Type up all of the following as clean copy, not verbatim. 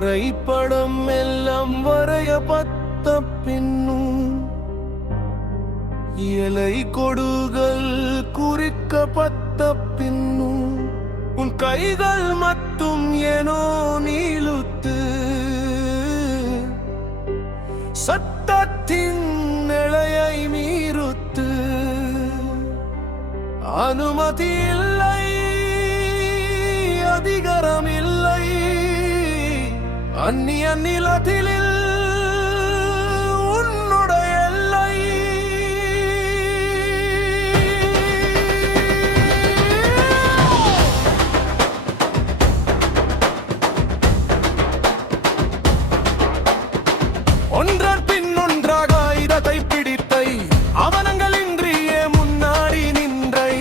வரைபடம் எல்லாம் வரையப்பட்ட பின்னும் இலை கொடுகள் குறிக்கப்பட்ட பின்னும் உன் கைகள் மட்டும் ஏனோ நீளுத்து சட்டத்தின் நிலையை மீறுத்து அனுமதி இல்லை அதிகாரம் இல்லை அந்நிய நிலத்தில் உன்னுடைய எல்லை ஒன்றன் பின் ஒன்றாக இடத்தை பிடித்தை அவனங்களின்றியே முன்னாடி நின்றை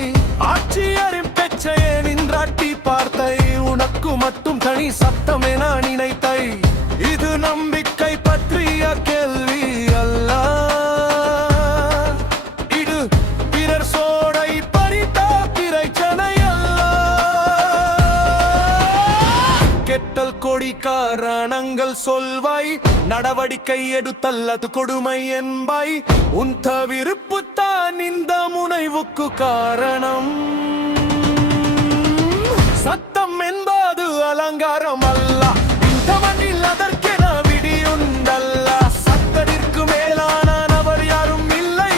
ஆட்சியரின் பெச்சையே நின்றாட்டி பார்த்தை உனக்கு மட்டும் தனி சத்தம் என நினைத்தை இது நம்பிக்கை பற்றிய கேள்வி அல்ல இது பிறர் சோடை பறித்த பிரச்சனை அல்ல கெட்டல் கொடி காரணங்கள் சொல்வாய் நடவடிக்கை எடுத்தல் அது கொடுமை என்பாய் உன் தவிர்ப்புத்தான் இந்த முனைவுக்கு காரணம் சத்தம் என்பது அலங்காரம் அல்ல இந்த மண்ணில் அதற்கென விடியுண்டல்ல சத்தத்திற்கு மேலான நபர் யாரும் இல்லை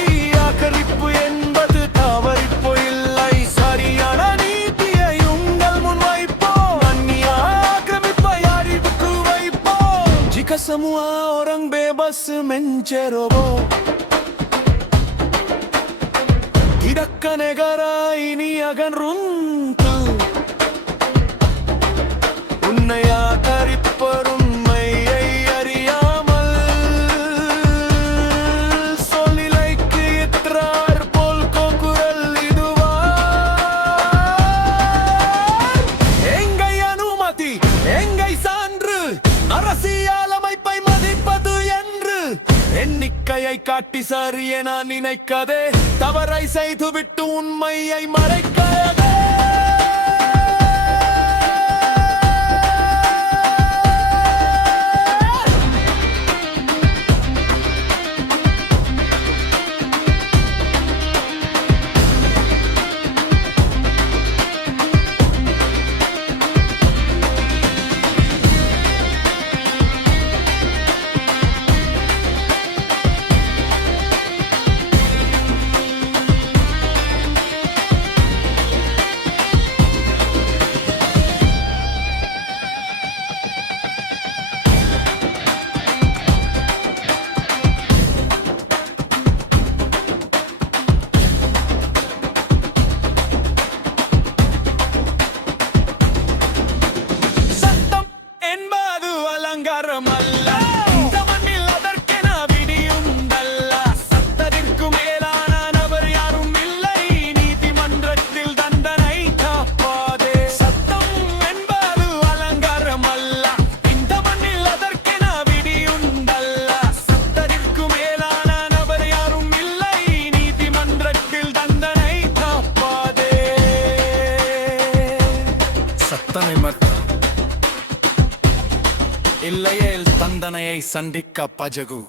ஆக்கரிப்பு என்பது தவறிப்பு இல்லை சரியான நீதியை உங்கள் முன் வைப்போம் அந்நிய ஆக்கிரமிப்பை அறிவுக்கு வைப்போம் jika semua orang bebas menceroboh tidakkah negara ini akan runtuh உன்னை ஆதரிப்பருண்மையை அறியாமல் சொல்லிலைக்கு இत्राர் போல் குரல் இதுவா எங்கை அனுமதி எங்கை சான்று அரசியல் அமைப்பை மதிப்பது என்று எண்ணிக்கையை காட்டி சரிய நான் நினைக்கதே தவறை செய்துவிட்டு உண்மையை மறைக்காதே இல்லையேல் தண்டனையை சந்திக்க பஜகு